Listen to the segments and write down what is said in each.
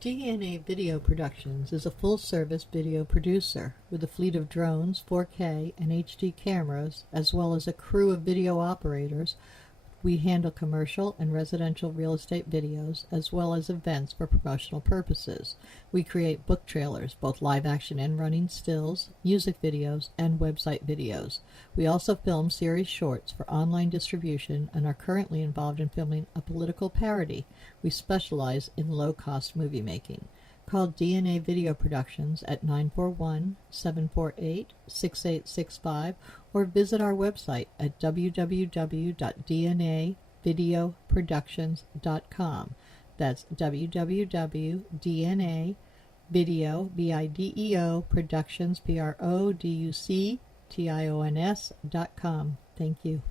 DNA Video Productions is a full-service video producer with a fleet of drones, 4K, and HD cameras, as well as a crew of video operators. We handle commercial and residential real estate videos, as well as events for promotional purposes. We create book trailers, both live-action and running stills, music videos, and website videos. We also film series shorts for online distribution and are currently involved in filming a political parody. We specialize in low-cost movie making. Call DNA Video Productions at 941-748-6865 or visit our website at www.dnavideoproductions.com. That's www.dnavideoproductions.com. Thank you.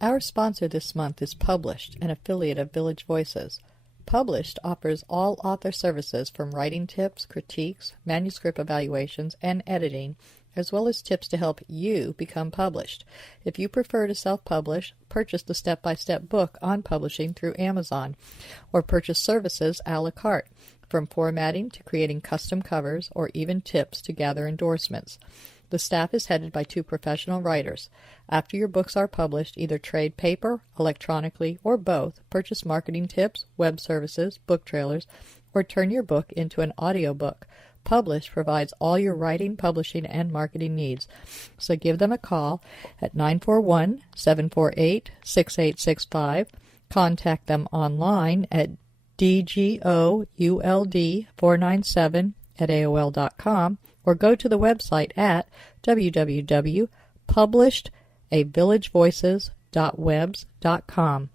Our sponsor this month is Published, an affiliate of Village Voices. Published offers all author services from writing tips, critiques, manuscript evaluations, and editing, as well as tips to help you become published. If you prefer to self-publish, purchase the step-by-step book on publishing through Amazon, or purchase services a la carte, from formatting to creating custom covers, or even tips to gather endorsements. The staff is headed by 2 professional writers. After your books are published, either trade paper, electronically, or both, purchase marketing tips, web services, book trailers, or turn your book into an audiobook. Published provides all your writing, publishing, and marketing needs. So give them a call at 941-748-6865. Contact them online at dgould497@aol.com, or go to the website at www.publishedavillagevoices.webs.com.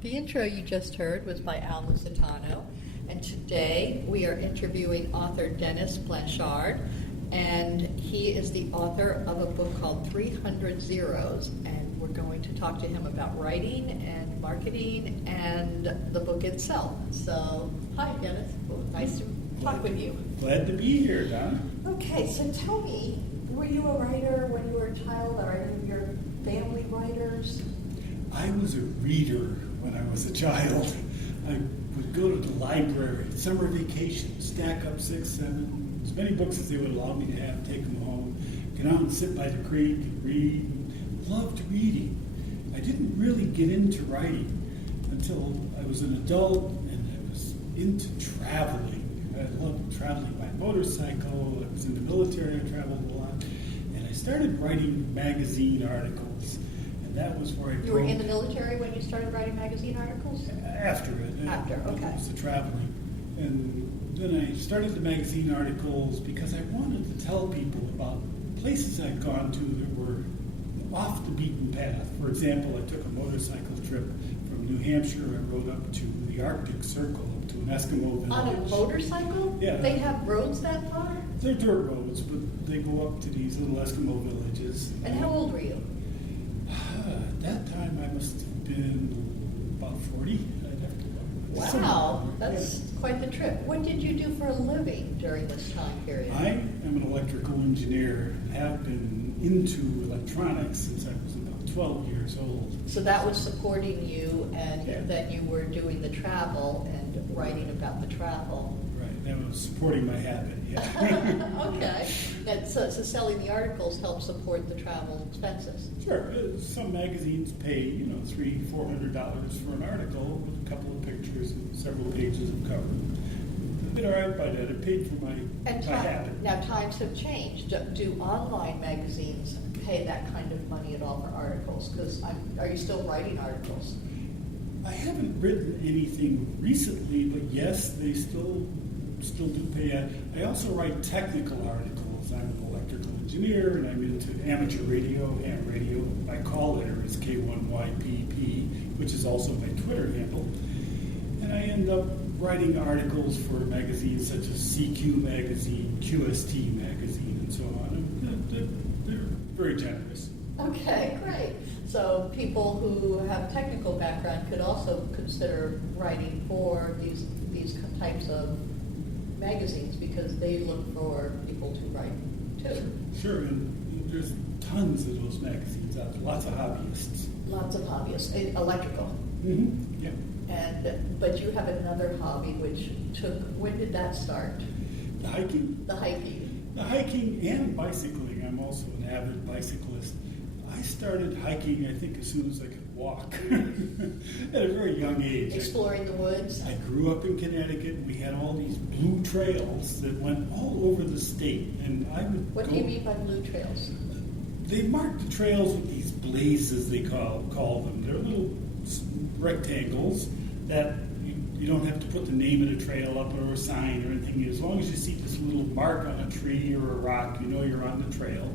The intro you just heard was by Al Lusitano, and today we are interviewing author Dennis Blanchard, and he is the author of a book called 300 Zeros, and we're going to talk to him about writing and marketing and the book itself. So, hi Dennis, well, nice to talk with you. Glad to be here, Donna. Okay, so tell me, were you a writer when you were a child, or are your family writers? I was a reader when I was a child. I would go to the library, summer vacation, stack up 6, 7, as many books as they would allow me to have, take them home, get out and sit by the creek and read. Loved reading. I didn't really get into writing until I was an adult and I was into traveling. I loved traveling by motorcycle. I was in the military, I traveled a lot. And I started writing magazine articles. That was where You were in the military when you started writing magazine articles? After it. After, okay. It was the traveling. And then I started the magazine articles because I wanted to tell people about places I'd gone to that were off the beaten path. For example, I took a motorcycle trip from New Hampshire. I rode up to the Arctic Circle, up to an Eskimo village. On a motorcycle? Yeah. They have roads that far? They're dirt roads, but they go up to these little Eskimo villages. And how old were you? At that time, I must have been about 40. I'd have to look. Wow, that's quite the trip. What did you do for a living during this time period? I am an electrical engineer. Have been into electronics since I was about 12 years old. So that was supporting you, and Yeah. then you were doing the travel and writing about the travel. Right, that was supporting my habit, yeah. Okay. So selling the articles helped support the travel expenses. Sure, some magazines pay, $300-400 for an article with a couple of pictures and several pages of cover. I did all right by that. It paid for my habit. Now times have changed. Do online magazines pay that kind of money at all for articles? Because are you still writing articles? I haven't written anything recently, but yes, they still do pay. I also write technical articles. I'm an electrical engineer, and I'm into amateur radio, ham radio. My call letter is K1YPP, which is also my Twitter handle. And I end up writing articles for magazines such as CQ Magazine, QST Magazine, and so on. And they're very generous. Okay, great. So people who have technical background could also consider writing for these types of magazines because they look for people to write too. Sure, and there's tons of those magazines out there, lots of hobbyists. Lots of hobbyists, electrical. Mm-hmm. Yeah. But you have another hobby which when did that start? The hiking. The hiking. The hiking and bicycling. I'm also an avid bicyclist. I started hiking, I think, as soon as I could walk at a very young age. Exploring the woods? I grew up in Connecticut. We had all these blue trails that went all over the state. And I would What do you mean by blue trails? They marked the trails with these blazes, they call them. They're little rectangles that you don't have to put the name of the trail up or a sign or anything. As long as you see this little mark on a tree or a rock, you know you're on the trail.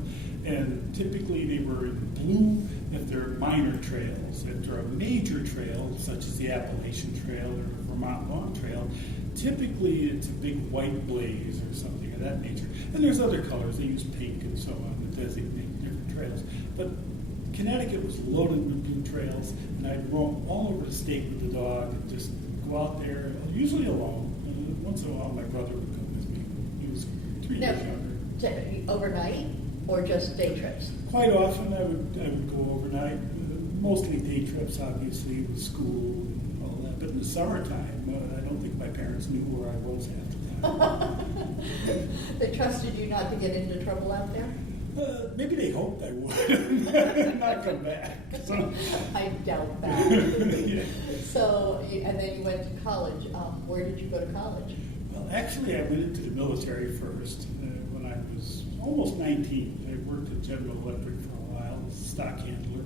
And typically they were in blue if they're minor trails. If they're a major trail, such as the Appalachian Trail or the Vermont Long Trail, typically it's a big white blaze or something of that nature. And there's other colors. They use pink and so on to designate different trails. But Connecticut was loaded with blue trails, and I'd roam all over the state with the dog and just go out there, usually alone. Once in a while my brother would go with me. He was 3 years younger. Overnight or just day trips? Quite often I would go overnight, mostly day trips, obviously, with school and all that. But in the summertime, I don't think my parents knew where I was half the time. They trusted you not to get into trouble out there? Maybe they hoped I would not come back. So. I doubt that. Yeah. So, and then you went to college. Where did you go to college? Well, actually, I went into the military first when I was almost 19. I worked at General Electric for a while as a stock handler.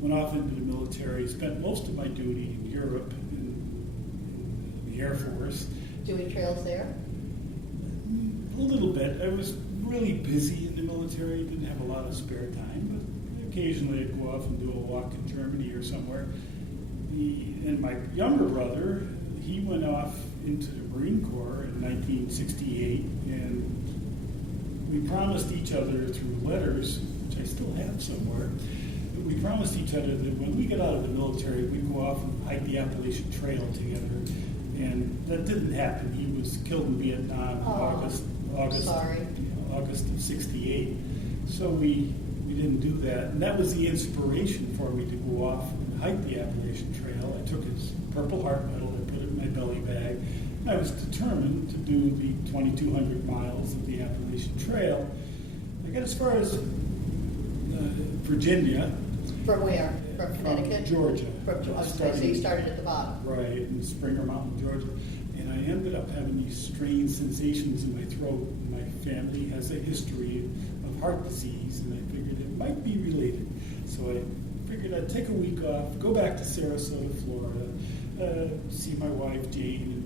Went off into the military, spent most of my duty in Europe, in the Air Force. Doing trails there? A little bit. I was really busy in the military, didn't have a lot of spare time, but occasionally I'd go off and do a walk in Germany or somewhere. And my younger brother, he went off into the Marine Corps in 1968, and we promised each other through letters, which I still have somewhere, but we promised each other that when we get out of the military, we'd go off and hike the Appalachian Trail together, and that didn't happen. He was killed in Vietnam in August of 68. So we didn't do that. And that was the inspiration for me to go off and hike the Appalachian Trail. I took his Purple Heart medal, I put it in my belly bag. And I was determined to do the 2,200 miles of the Appalachian Trail. I got as far as Virginia. From where? From Connecticut? From Georgia. So you started at the bottom. Right, in Springer Mountain, Georgia. And I ended up having these strange sensations in my throat. My family has a history of heart disease, and I figured it might be related. So I figured I'd take a week off, go back to Sarasota, Florida, see my wife, Jane,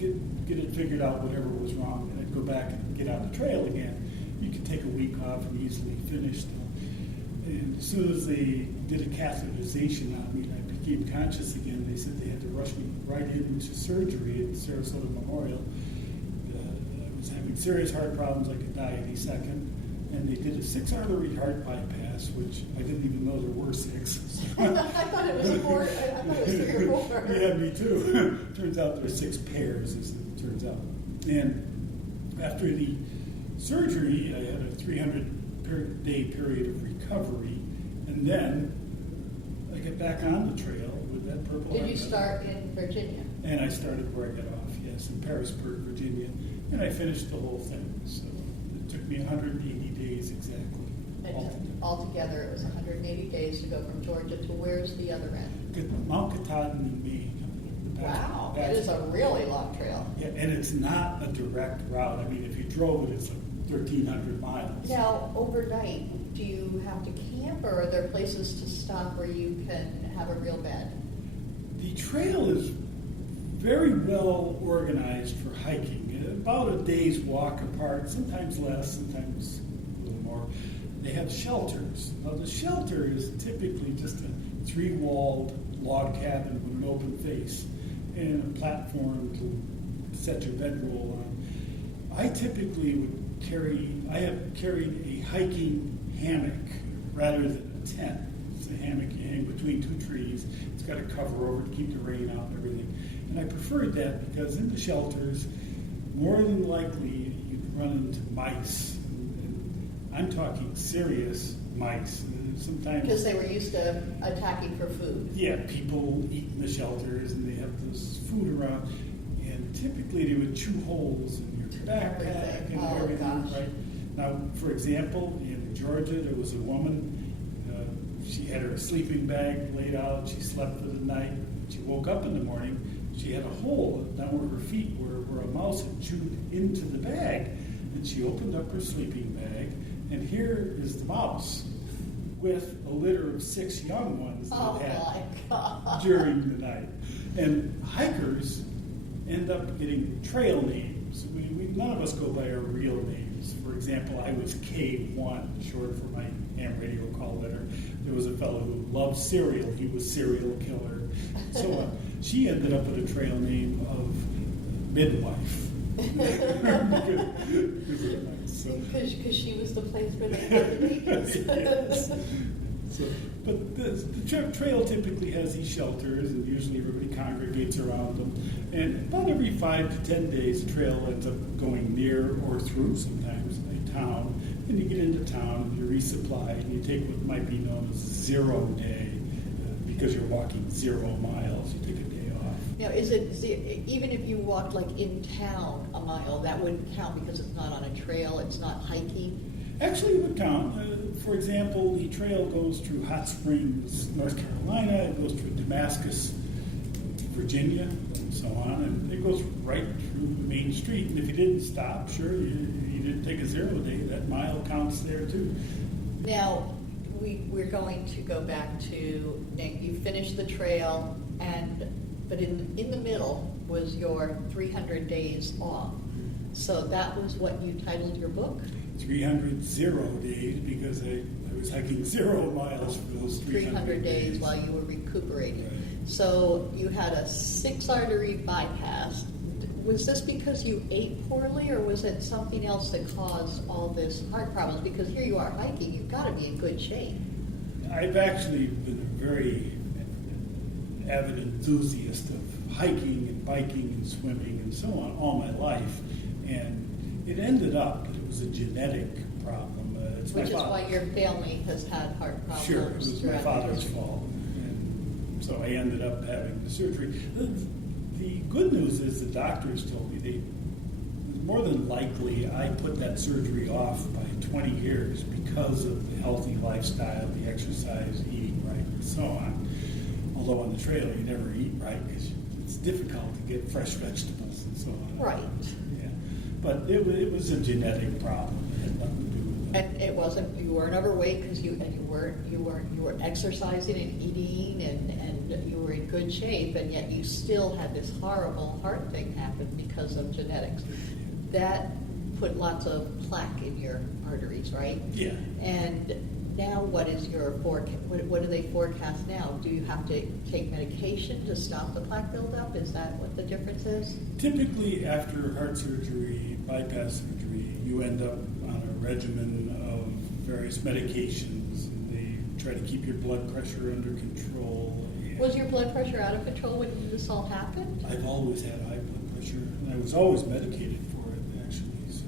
and get it figured out, whatever was wrong. And I'd go back and get on the trail again. You could take a week off and easily finish. And as soon as they did a catheterization on me and I became conscious again, they said they had to rush me right into surgery at Sarasota Memorial. I was having serious heart problems. I could die any second. And they did a 6-artery heart bypass, which I didn't even know there were 6. I thought it was 4. I thought it was 3 or 4. Yeah, me too. Turns out there are 6 pairs, as it turns out. And after the surgery, I had a 300-day period of recovery. And then I got back on the trail with that Purple Heart. Did you start in Virginia? And I started where I got off, yes, in Parisburg, Virginia. And I finished the whole thing. So it took me 180 days exactly. Altogether, it was 180 days to go from Georgia to where's the other end? Mount Katahdin in Maine. Wow, that is a really long trail. Yeah, and it's not a direct route. I mean, if you drove it, it's like 1,300 miles. Now, overnight, do you have to camp, or are there places to stop where you can have a real bed? The trail is very well organized for hiking. About a day's walk apart, sometimes less, sometimes a little more. They have shelters. Now the shelter is typically just a 3-walled log cabin with an open face and a platform to set your bedroll on. I typically I have carried a hiking hammock rather than a tent. It's a hammock you hang between 2 trees. It's got a cover over to keep the rain out and everything. And I preferred that because in the shelters, more than likely you'd run into mice. And I'm talking serious mice. And sometimes Because they were used to attacking for food. yeah, people eat in the shelters and they have this food around. And typically they would chew holes in your backpack and Oh, everything. gosh. Right? Now, for example, in Georgia, there was a woman. She had her sleeping bag laid out. She slept for the night. She woke up in the morning. She had a hole down where her feet were, where a mouse had chewed into the bag. And she opened up her sleeping bag, and here is the mouse with a litter of 6 young ones that Oh had my God. during the night. And hikers end up getting trail names. None of us go by our real names. For example, I was K1, short for my ham radio call letter. There was a fellow who loved cereal. He was serial killer. So on. She ended up with a trail name of midwife. Because she was the place where they had the babies. Yes. So, but the trail typically has these shelters, and usually everybody congregates around them. And about every 5 to 10 days, the trail ends up going near or through, sometimes, a town. And you get into town, and you resupply, and you take what might be known as 0 day, because you're walking 0 miles. You take a day off. Now, even if you walked like in town a mile, that wouldn't count because it's not on a trail, it's not hiking? Actually, it would count. For example, the trail goes through Hot Springs, North Carolina. It goes through Damascus, Virginia, and so on. And it goes right through Main Street. And if you didn't stop, sure, you didn't take a 0 day. That mile counts there, too. Now, we're going to go back to, Nick, you finished the trail, but in the middle was your 300 days off. So that was what you titled your book? 300 0 days, because I was hiking 0 miles for those 300 days while you were recuperating. Right. So you had a 6-artery bypass. Was this because you ate poorly, or was it something else that caused all this heart problems? Because here you are hiking, you've got to be in good shape. I've actually been a very avid enthusiast of hiking and biking and swimming and so on all my life. And it ended up that it was a genetic problem. Which is why your family has had heart problems. Sure, it was my father's history. fault. And so I ended up having the surgery. The good news is the doctors told me more than likely I put that surgery off by 20 years because of the healthy lifestyle, the exercise, eating right, and so on. Although on the trail you never eat right because it's difficult to get fresh vegetables and so on. Right. Yeah. But it was a genetic problem. It had nothing to do with it. And it wasn't, you weren't overweight because you were exercising and eating and you were in good shape, and yet you still had this horrible heart thing happen because of genetics. That put lots of plaque in your arteries, right? Yeah. And now what is your forecast? What do they forecast now? Do you have to take medication to stop the plaque buildup? Is that what the difference is? Typically, after heart surgery, bypass surgery, you end up on a regimen of various medications. And they try to keep your blood pressure under control. Was your blood pressure out of control when this all happened? I've always had high blood pressure, and I was always medicated for it, actually. So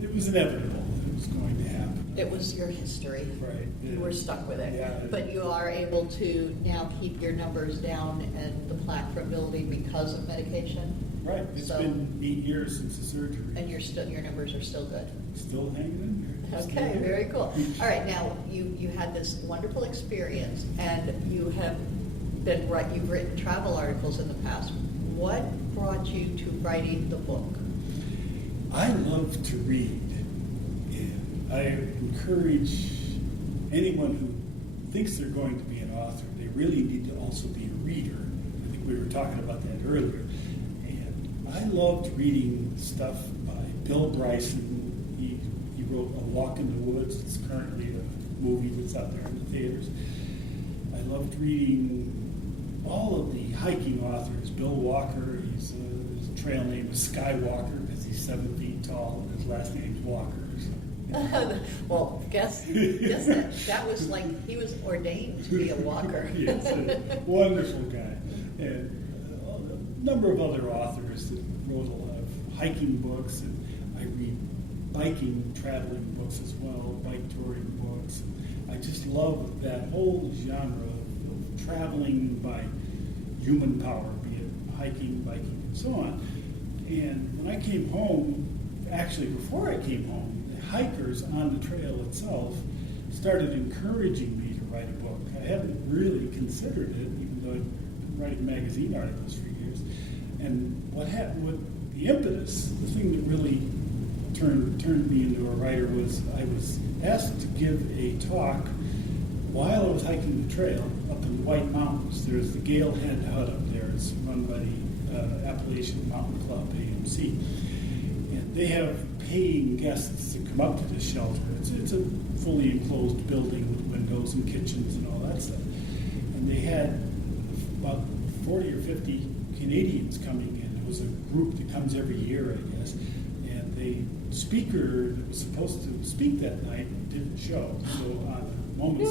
it was inevitable that it was going to happen. It was your history. Right. You were stuck with it. Yeah. But you are able to now keep your numbers down and the plaque from building because of medication? Right. It's been 8 years since the surgery. And your numbers are still good? Still hanging in there. Okay, very cool. All right, now you had this wonderful experience, and you've written travel articles in the past. What brought you to writing the book? I love to read, and I encourage anyone who thinks they're going to be an author, they really need to also be a reader. we were talking about that earlier. And I loved reading stuff by Bill Bryson. He wrote A Walk in the Woods. It's currently a movie that's out there in the theaters. I loved reading all of the hiking authors. Bill Walker, his trail name is Skywalker because he's 7 feet tall, and his last name's Walker. Well, guess that was like he was ordained to be a walker. Yes, a wonderful guy. And a number of other authors that wrote a lot of hiking books, and I read biking, traveling books as well, bike touring books. I just love that whole genre of traveling by human power, be it hiking, biking, and so on. And when I came home, actually before I came home, the hikers on the trail itself started encouraging me to write a book. I hadn't really considered it, even though I'd been writing magazine articles for years. And what happened with the impetus, the thing that really turned me into a writer was I was asked to give a talk while I was hiking the trail up in the White Mountains. There's the Gale Head Hut up there. It's run by the Appalachian Mountain Club, AMC. And they have paying guests to come up to this shelter. It's a fully enclosed building with windows and kitchens and all that stuff. And they had about 40 or 50 Canadians coming in. It was a group that comes every year, I guess. And the speaker that was supposed to speak that night didn't show. So on a moment's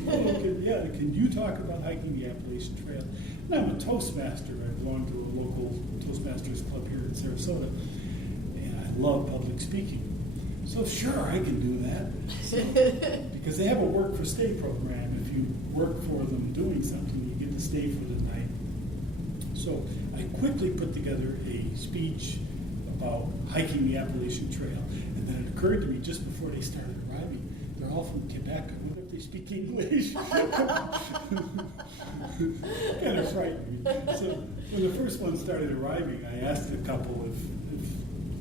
notice, can you talk about hiking the Appalachian Trail? And I'm a Toastmaster. I belong to a local Toastmasters club here in Sarasota. And I love public speaking. So sure, I can do that. So, because they have a work for stay program. If you work for them doing something, you get to stay for the night. So I quickly put together a speech about hiking the Appalachian Trail. And then it occurred to me just before they started arriving, they're all from Quebec. I wonder if they speak English. Kind of frightened me. So when the first one started arriving, I asked a couple if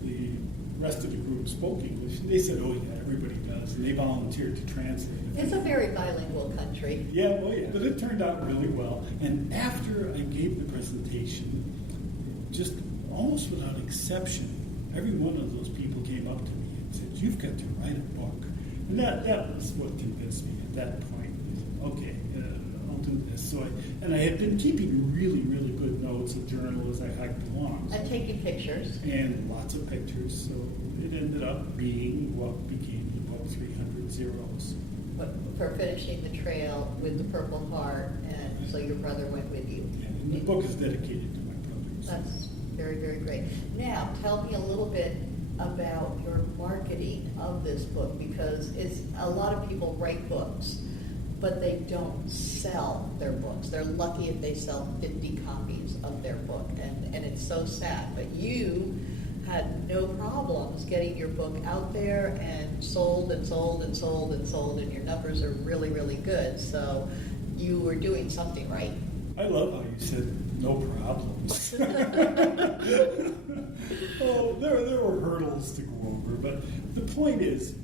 the rest of the group spoke English. And they said, oh yeah, everybody does. And they volunteered to translate it. It's a very bilingual country. Yeah, well, yeah. But it turned out really well. And after I gave the presentation, just almost without exception, every one of those people came up to me and said, you've got to write a book. And that was what convinced me at that point. Okay, I'll do this. So I had been keeping really, really good notes of journal as I hiked along. And taking pictures. And lots of pictures. So it ended up being what became the book 300 Zeros. But for finishing the trail with the Purple Heart, and so your brother went with you. Yeah, and the book is dedicated to my brother. So. That's very, very great. Now, tell me a little bit about your marketing of this book, because it's a lot of people write books, but they don't sell their books. They're lucky if they sell 50 copies of their book, and it's so sad. But you had no problems getting your book out there and sold and sold and sold and sold, and your numbers are really, really good. So you were doing something right. I love how you said no problems. Oh, there were hurdles to go over, but the point is,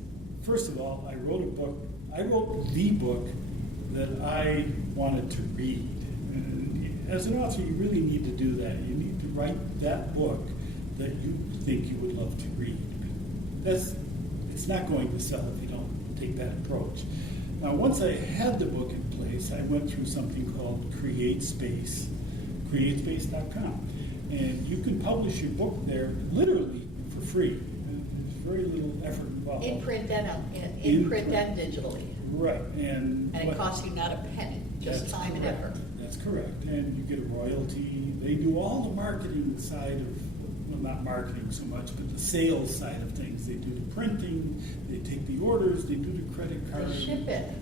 first of all, I wrote the book that I wanted to read. And as an author, you really need to do that. You need to write that book that you think you would love to read. It's not going to sell if you don't take that approach. Now, once I had the book in place, I went through something called CreateSpace, createspace.com. And you can publish your book there literally for free. There's very little effort involved. In print and digitally. Right. And it costs you not a penny, just time and effort. That's correct. And you get a royalty. They do all the marketing side of, well, not marketing so much, but the sales side of things. They do the printing, they take the orders, they do the credit card.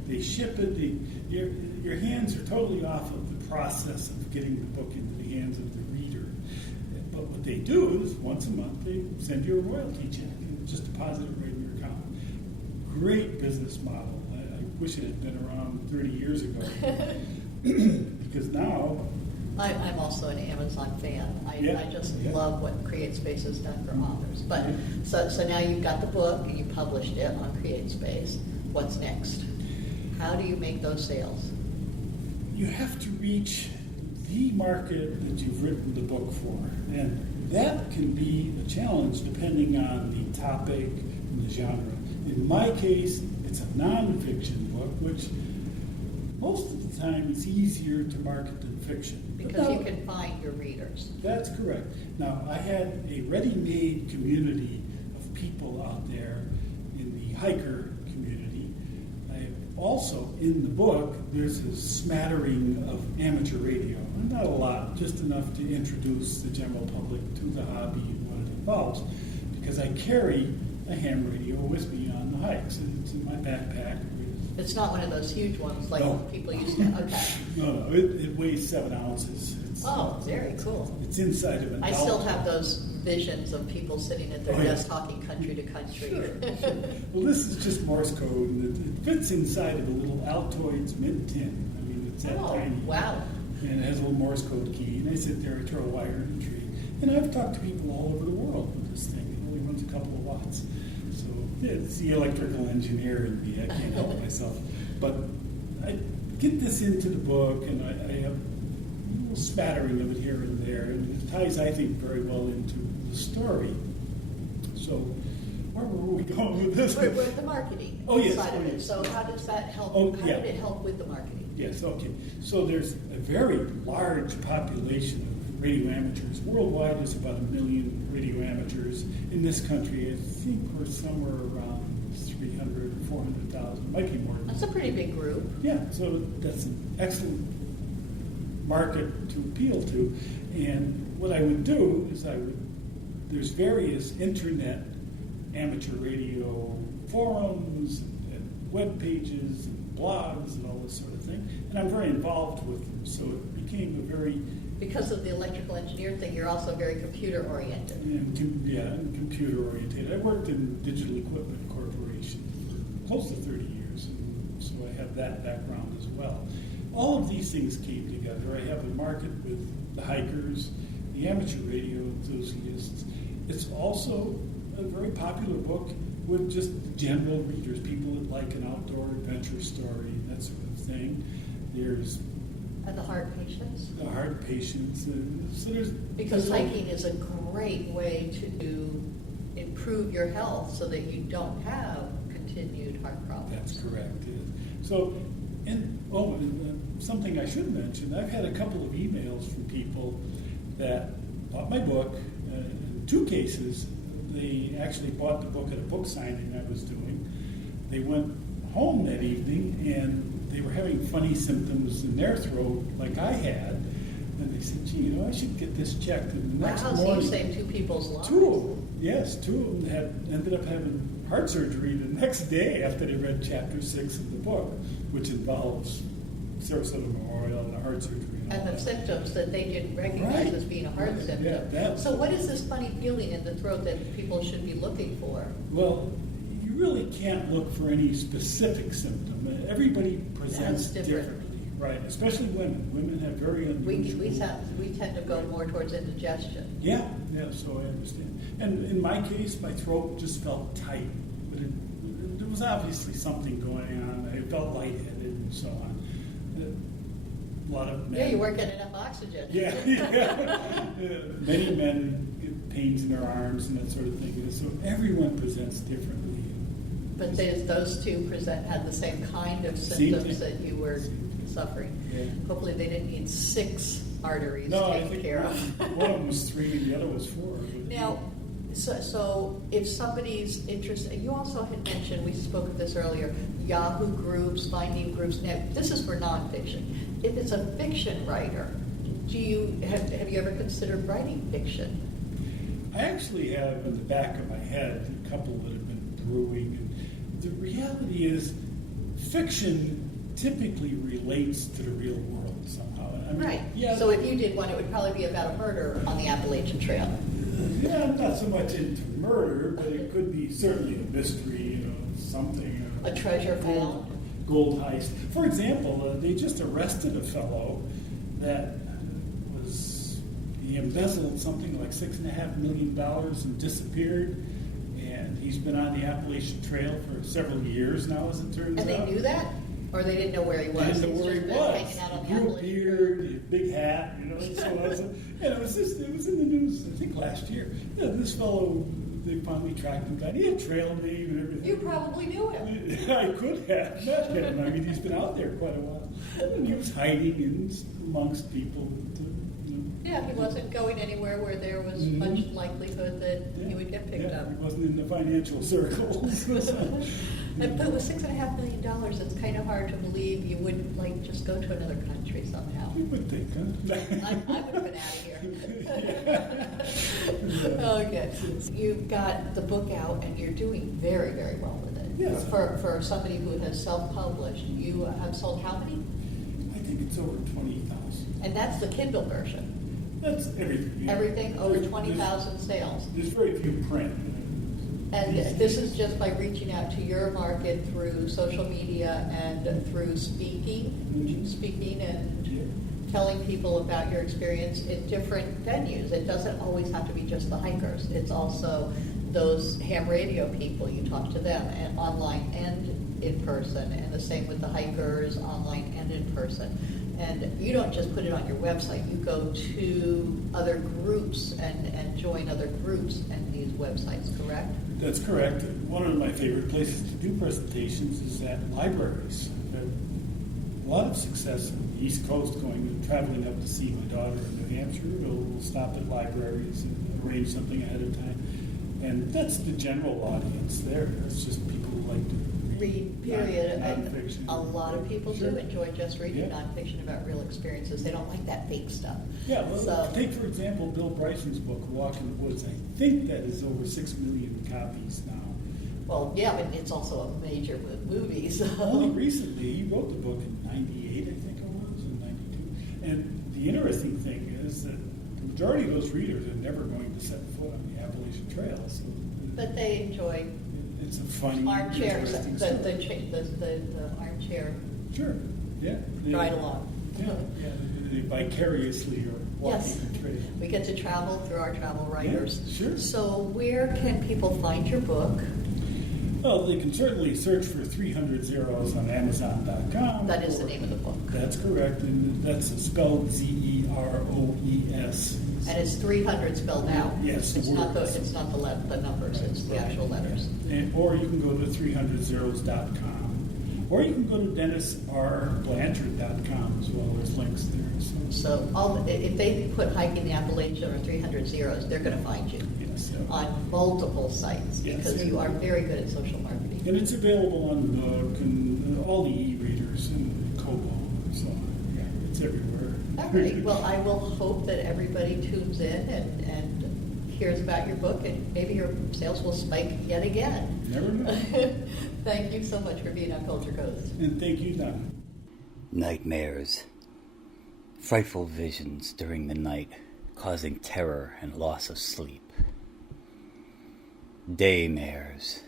They ship it. Your hands are totally off of the process of getting the book into the hands of the reader. But what they do is once a month they send you a royalty check and just deposit it right in your account. Great business model. I wish it had been around 30 years ago. Because now... I'm also an Amazon fan. I just love what CreateSpace has done for authors. But so now you've got the book and you published it on CreateSpace. What's next? How do you make those sales? You have to reach the market that you've written the book for. And that can be a challenge depending on the topic and the genre. In my case, it's a nonfiction book, which most of the time is easier to market than fiction. Because you can find your readers. That's correct. Now, I had a ready-made community of people out there in the hiker community. Also, in the book, there's a smattering of amateur radio. Not a lot, just enough to introduce the general public to the hobby and what it involves. Because I carry a ham radio with me on the hikes. It's in my backpack. It's not one of those huge ones like people used to. Okay. No, it weighs 7 ounces. Very cool. It's inside of an I still have those visions of people sitting at their desk talking country to country. Sure. Well, this is just Morse code, and it fits inside of a little Altoids mint tin. I mean, it's that tiny. Wow. And it has a little Morse code key, and I sit there, I throw a wire in the tree. And I've talked to people all over the world with this thing. It only runs a couple of watts. So it's the electrical engineer in me. I can't help myself. But I get this into the book, and I have a little spattering of it here and there. And it ties, I think, very well into the story. So where were we going with this? We're at the marketing side of it. So how does that help? How did it help with the marketing? Yes, okay. So there's a very large population of radio amateurs. Worldwide, there's about 1 million radio amateurs. In this country, I think we're somewhere around 300 or 400,000. Might be more. That's a pretty big group. Yeah, so that's an excellent market to appeal to. And what I would do is there's various internet amateur radio forums and web pages and blogs and all this sort of thing. And I'm very involved with them. So it became a very... Because of the electrical engineer thing, you're also very computer-oriented. And computer-oriented. I worked in Digital Equipment Corporation for close to 30 years, and so I have that background as well. All of these things came together. I have a market with the hikers, the amateur radio enthusiasts. It's also a very popular book with just general readers, people that like an outdoor adventure story, that sort of thing. There's And the heart patients? The heart patients. Because hiking is a great way to improve your health so that you don't have continued heart problems. That's correct. So, something I should mention, I've had a couple of emails from people that bought my book. In 2 cases, they actually bought the book at a book signing I was doing. They went home that evening and they were having funny symptoms in their throat like I had. And they said, gee, I should get this checked. And the next morning... So you saved 2 people's lives? 2 of them. Yes, 2 of them ended up having heart surgery the next day after they read chapter 6 of the book, which involves Sarasota Memorial and a heart surgery. And the symptoms that they didn't recognize as being a heart symptom. Yeah, so what is this funny feeling in the throat that people should be looking for? Well, you really can't look for any specific symptom. Everybody presents differently, right? Especially women. Women have very unusual... We tend to go more towards indigestion. Yeah, so I understand. And in my case, my throat just felt tight. But there was obviously something going on. I felt lightheaded and so on. A lot of men... Yeah, you weren't getting enough oxygen. Yeah. Many men get pains in their arms and that sort of thing. So everyone presents differently. But those 2 had the same kind of symptoms that you were suffering. Yeah. Hopefully they didn't need 6 arteries taken care of. One of them was 3 and the other was 4. Now, so if somebody's interested, you also had mentioned, we spoke of this earlier, Yahoo groups, finding groups. Now, this is for nonfiction. If it's a fiction writer, have you ever considered writing fiction? I actually have in the back of my head a couple that have been brewing. And the reality is, fiction typically relates to the real world somehow. I mean, right. Yeah. So if you did one, it would probably be about a murder on the Appalachian Trail. Yeah, I'm not so much into murder, but it could be certainly a mystery, something. A treasure found. Gold heist. For example, they just arrested a fellow that he embezzled something like $6.5 million and disappeared. And he's been on the Appalachian Trail for several years now, as it turns out. And they knew that? Or they didn't know where he was. They didn't know where he He's was. hanging out on He grew a Hamlet. beard, big hat, you know. So it was in the news, I think last year. Yeah, this fellow, they finally tracked him down. He had trail name and everything. You probably knew him. I could have met him. I mean, he's been out there quite a while. And he was hiding in amongst people. Yeah, he wasn't going anywhere where there was much likelihood that he would get picked up. He wasn't in the financial circles. But with $6.5 million, it's kind of hard to believe you wouldn't just go to another country somehow. You would think, huh? I would have been out of here. Okay, so you've got the book out, and you're doing very, very well with it. Yes. For somebody who has self-published, you have sold how many? I think it's over 20,000. And that's the Kindle version. That's everything. Yeah. Everything over 20,000 sales. There's very few print. And this is just by reaching out to your market through social media and through speaking and telling people about your experience in different venues. It doesn't always have to be just the hikers. It's also those ham radio people. You talk to them and online and in person, and the same with the hikers, online and in person. And you don't just put it on your website. You go to other groups and join other groups and these websites, correct? That's correct. One of my favorite places to do presentations is at libraries. I've had a lot of success on the East Coast traveling up to see my daughter in New Hampshire. We'll stop at libraries and arrange something ahead of time. And that's the general audience there. It's just people who like to Read, period. Nonfiction. A lot of people Sure. do enjoy just reading Yeah. nonfiction about real experiences. They don't like that fake stuff. Yeah, well, So- take for example Bill Bryson's book, Walk in the Woods. I think that is over 6 million copies now. Well, yeah, but it's also a major movie. So. Only recently, he wrote the book in 98, I think it was, in 92. And the interesting thing is that the majority of those readers are never going to set foot on the Appalachian Trail. So But they enjoy it's a funny, armchairs, interesting the story. armchair Sure, yeah. ride along. Yeah, they vicariously are walking Yes. the trail. We get to travel through our travel writers. Yeah, sure. So where can people find your book? Well, they can certainly search for 300 Zeros on Amazon.com. That is the name of the book. That's correct, and that's spelled Zeroes. And it's 300 spelled out. Yes, It's not the words. numbers, it's the actual letters. Or you can go to 300zeros.com. Or you can go to DennisRBlanchard.com as well. There's links there. So if they put hiking the Appalachian or 300 Zeros, they're going to find you Yes. on multiple sites Yes. because you are very good at social marketing. And it's available on Nook and all the e-readers and Kobo and so on. Yeah, it's everywhere. All right. Well, I will hope that everybody tunes in and hears about your book, and maybe your sales will spike yet again. Never know. Thank you so much for being on Culture Coast. And thank you, Don. Nightmares. Frightful visions during the night, causing terror and loss of sleep. Daymares.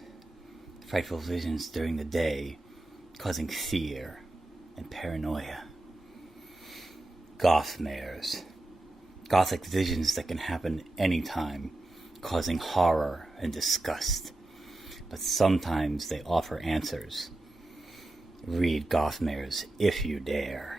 Frightful visions during the day, causing fear and paranoia. Gothmares. Gothic visions that can happen anytime, causing horror and disgust. But sometimes they offer answers. Read Gothmares if you dare.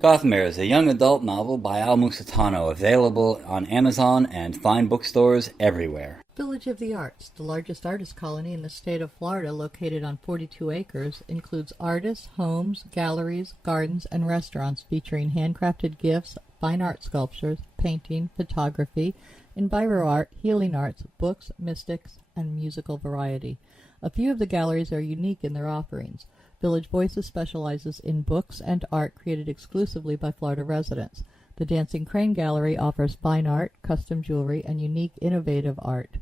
Gothmares, a young adult novel by Al Musitano, available on Amazon and fine bookstores everywhere. Village of the Arts, the largest artist colony in the state of Florida, located on 42 acres, includes artists, homes, galleries, gardens, and restaurants featuring handcrafted gifts, fine art sculptures, painting, photography, enviro art, healing arts, books, mystics, and musical variety. A few of the galleries are unique in their offerings. Village Voices specializes in books and art created exclusively by Florida residents. The Dancing Crane Gallery offers fine art, custom jewelry, and unique, innovative art.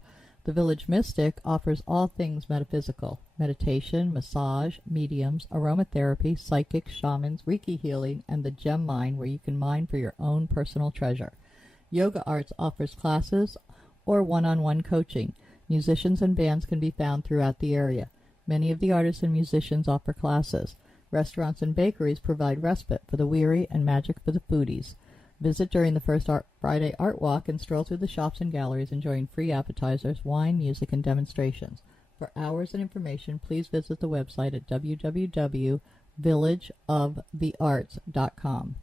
The Village Mystic offers all things metaphysical: meditation, massage, mediums, aromatherapy, psychics, shamans, Reiki healing, and the gem mine, where you can mine for your own personal treasure. Yoga Arts offers classes or one-on-one coaching. Musicians and bands can be found throughout the area. Many of the artists and musicians offer classes. Restaurants and bakeries provide respite for the weary and magic for the foodies. Visit during the first Friday Art Walk and stroll through the shops and galleries enjoying free appetizers, wine, music, and demonstrations. For hours and information, please visit the website at www.villageofthearts.com.